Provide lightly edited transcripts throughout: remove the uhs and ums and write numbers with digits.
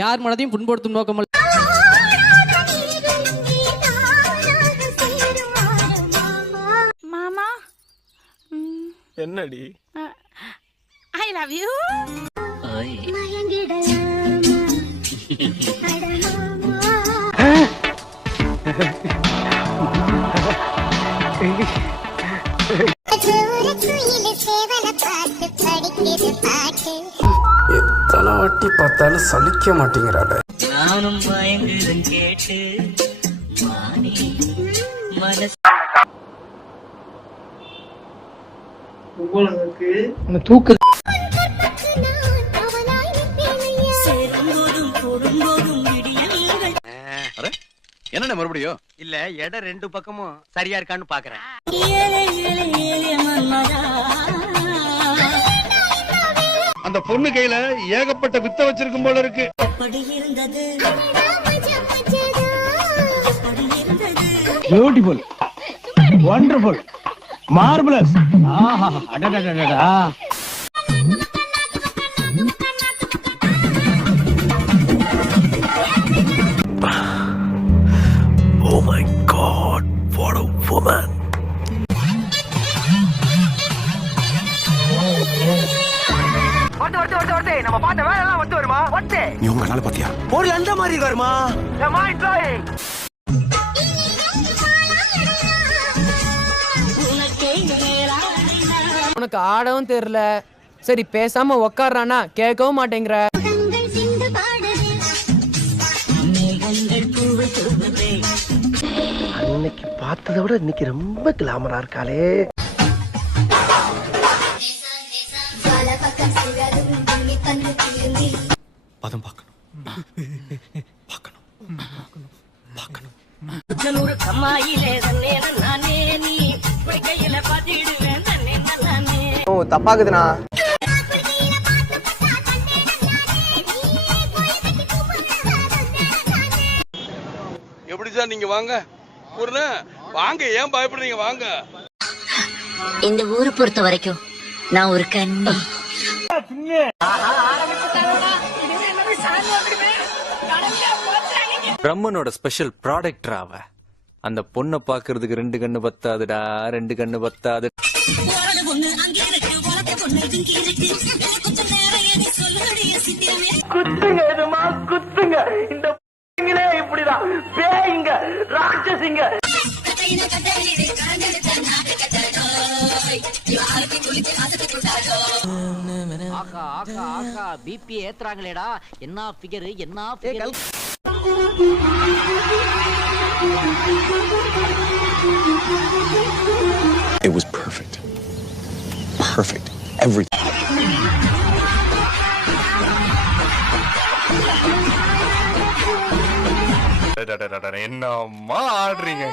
யார் மனதையும் புண்படுத்தும் நோக்கமல்ல. மாமா என்னடி? I love you. எத்தனை வாட்டி பார்த்தாலும் சலிக்க மாட்டேங்கிறாள். நானும் பயங்குதும் கேட்டு மானே மனசு தூக்கு என்ன மறுபடியும் இல்ல இடம் ரெண்டு பக்கமும் சரியா இருக்கான்னு பாக்குறேன். அந்த பொண்ணு கையில ஏகப்பட்ட வித்த வச்சிருக்கும் போல இருக்கு. Beautiful, wonderful, marvellous. ஆஹா அடடடடடா. Oh my God, what a woman. வருது நம்ம பார்த்த வேலை எல்லாம் வந்து வருமா? வந்து நீ உங்க நாளை பாத்தியா? ஒரு அந்த மாதிரி வருமா? உனக்கு ஆடவும் தெரியல, சரி பேசாம உக்காடுறானா கேட்கவும் மாட்டேங்கிற. அன்னைக்கு பார்த்ததை விட இன்னைக்கு ரொம்ப கிளாமரா இருக்காளே. பதம் பார்க்கணும். தப்பாக்குதுண்ணா. எப்படி சார் நீங்க வாங்க வாங்க, ஏன் பயப்படுறீங்க? வாங்க. இந்த ஊரை பொறுத்த வரைக்கும் நான் ஒரு கண்ணி. பிரம்மனோட ஸ்பெஷல் ப்ராடக்ட் அவ. அந்த பொண்ணை பாக்குறதுக்கு 2 கண்ணு பத்தாதுடா, 2 கண்ணு பத்தாது. குத்துங்க எதுமா குத்துங்க, இந்த இப்படிதான் பேய்ங்க, ராட்சசிங்க. ஆகா ஆகா ஆகா பிபி ஏத்துறாங்களேடா. என்ன ஃபிகர், என்ன figure. It was perfect. Perfect. Everything. என்னம்மா ஆடுறீங்க?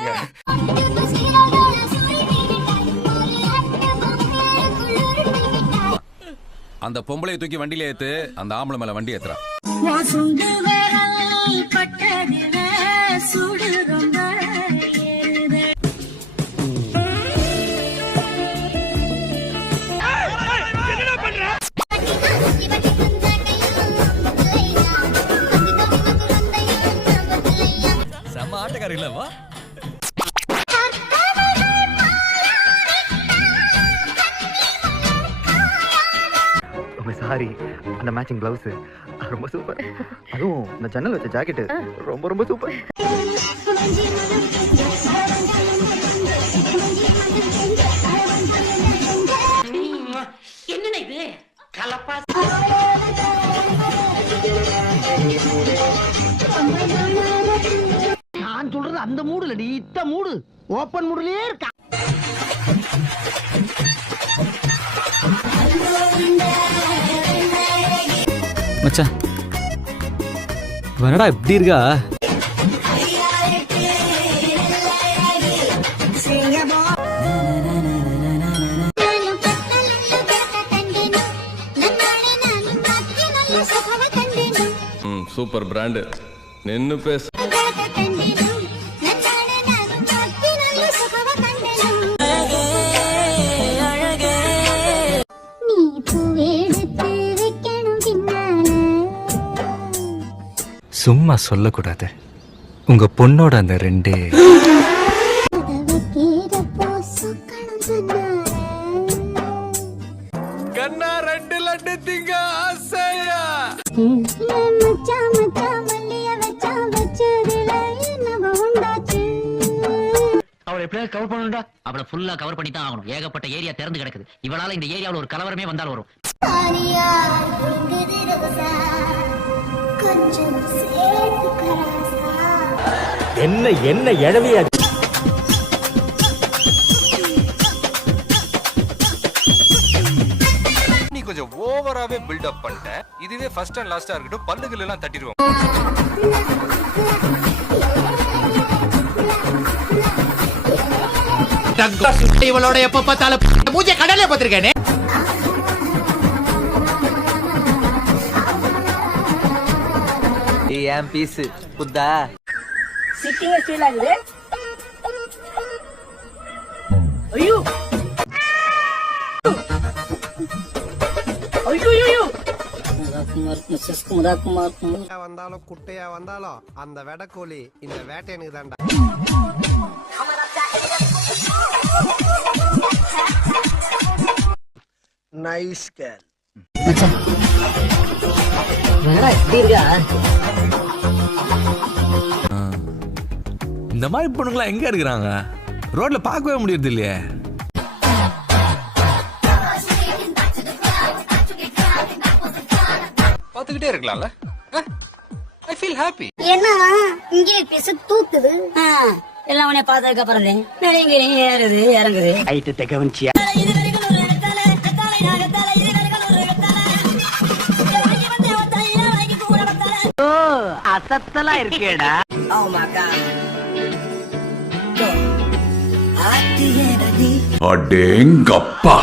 அந்த பொம்பளையை தூக்கி வண்டியில ஏத்து, அந்த ஆம்பளை மேல வண்டி ஏத்துறா. செம்ம ஆட்டக்காரி இல்லவா? சாரி, அந்த மேட்சிங் பிளவுஸ் ரொம்ப சூப்பர். அதுவும் இந்த ஜன்னல் வச்ச ஜாக்கெட் ரொம்ப ரொம்ப சூப்பர். என்னடா இது கலப்பா? நான் சொல்றது அந்த மூடுல நீ இத்த மூடு ஓபன் மூடுலயே இருக்கா. மச்சான் வரடா, எப்படி இருக்கா? Super brand. நின்னு பேச. சும்மா சொல்லக்கூடாது. உங்க பொண்ணோட அந்த ரெண்டே கண்ணா 2 லட்டு திங்க ஆசையா. அவளை எப்படியாவது கவர் பண்ணணும்டா. அவளை ஃபுல்லா கவர் பண்ணி தான் ஆகணும். ஏகப்பட்ட ஏரியா திறந்து கிடக்குது. இவளால இந்த ஏரியாவுல ஒரு கலவரமே வந்தாலும் வரும். என்ன எழவியா நீ கொஞ்சம் ஓவராவே பில்ட் அப் பண்ணிட்ட. இதுவே ஃபர்ஸ்ட் அண்ட் லாஸ்டா இருக்கட்டும், பல்லுகள் எல்லாம் தட்டிடுவோம். இவளோட எப்ப பார்த்தாலும் மூஞ்ச கடலே பார்த்திருக்கேனே. ஏன் பீஸ் புத்தா வந்தாலும் குட்டையா வந்தாலும் அந்த வெடக்கோழி இந்த வேட்டையனுக்கு தான்டா. Nice girl. இந்த மாதிரி பொண்ணுங்களா எங்க இருக்கிறாங்க? ரோட்ல பார்க்கவே முடியறது இல்லையே. பாத்துக்கிட்டே இருக்கலாம்ல. I feel happy. என்ன இங்கே பேச தூக்குது எல்லாம் உன்னை பார்த்ததுக்கு அப்புறம் நெருங்கி ஏறுது இறங்குது. ஐட்டு தெகவன்சியா அசத்தலா இருக்கேடா. அடேங்கப்பா.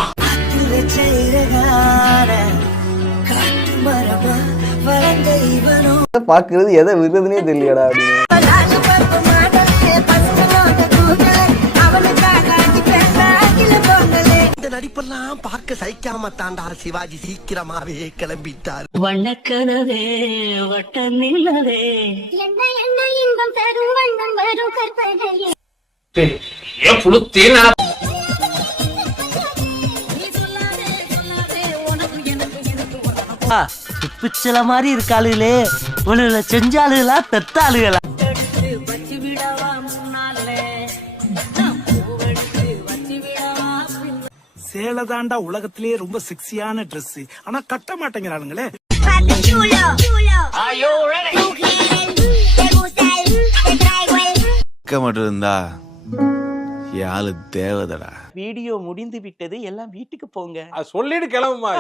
பாக்குறது எதை விடுறதுனே தெரியலடா அப்படின்னு. இந்த நடிப்பெல்லாம் பார்க்க சகிக்காம தாண்டா சிவாஜி சீக்கிரமாவே கிளம்பிட்டார். வண்ணக்கனவே வட்ட நிலவே என்ன என்ன இன்பம் தரும் வண்ணம் வரும் கற்பனையே. பிச்சல மாதிரி இருக்காளுகளே, ஒண்ணு செஞ்சாளுகளா பெத்தாளுகளா? சேலை தாண்டா உலகத்திலேயே ரொம்ப செக்ஸியான Dress. ஆனா கட்ட மாட்டேங்கிறானுங்களே. மட்டும் இருந்தா யாழு தேவதடா. வீடியோ முடிந்து விட்டது, எல்லாம் வீட்டுக்கு போங்க. சொல்லிட்டு கிளம்புமா.